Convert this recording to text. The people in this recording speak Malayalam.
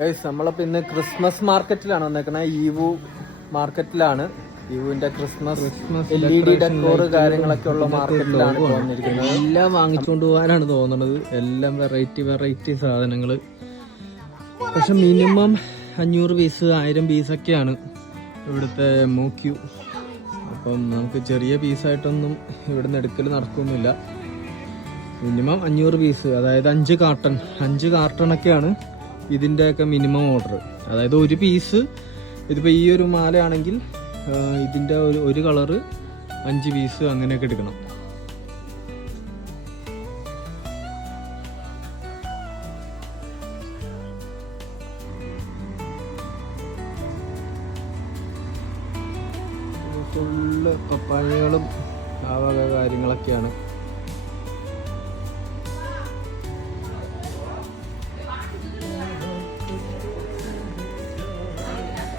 നമ്മളപ്പോ ഇന്ന് ക്രിസ്മസ് മാർക്കറ്റിലാണ് വന്നേക്കണേ. ഈവു മാർക്കറ്റിലാണ്. ഈവുവിന്റെ ക്രിസ്മസ് LED ഡെക്കോർ കാര്യങ്ങളൊക്കെ ഉള്ള മാർക്കറ്റിലാണ് വന്നിരിക്കുന്നത്. എല്ലാം വാങ്ങിച്ചുകൊണ്ട് പോകാനാണ് തോന്നുന്നത്. എല്ലാം വെറൈറ്റി സാധനങ്ങൾ. പക്ഷെ മിനിമം 500 പീസ് 1000 പീസൊക്കെയാണ് ഇവിടുത്തെ MOQ. അപ്പം നമുക്ക് ചെറിയ പീസായിട്ടൊന്നും ഇവിടുന്ന് എടുക്കൽ നടക്കുന്നില്ല. മിനിമം 500 പീസ്, അതായത് 5 കാർട്ടണൊക്കെയാണ് ഇതിൻ്റെയൊക്കെ മിനിമം ഓർഡർ. അതായത് ഒരു പീസ്, ഇതിപ്പോൾ ഈ ഒരു മാലയാണെങ്കിൽ ഇതിൻ്റെ ഒരു കളറ് 5 പീസ് അങ്ങനെയൊക്കെ എടുക്കണം. ഫുള്ള് പപ്പായകളും ആ വക കാര്യങ്ങളൊക്കെയാണ്.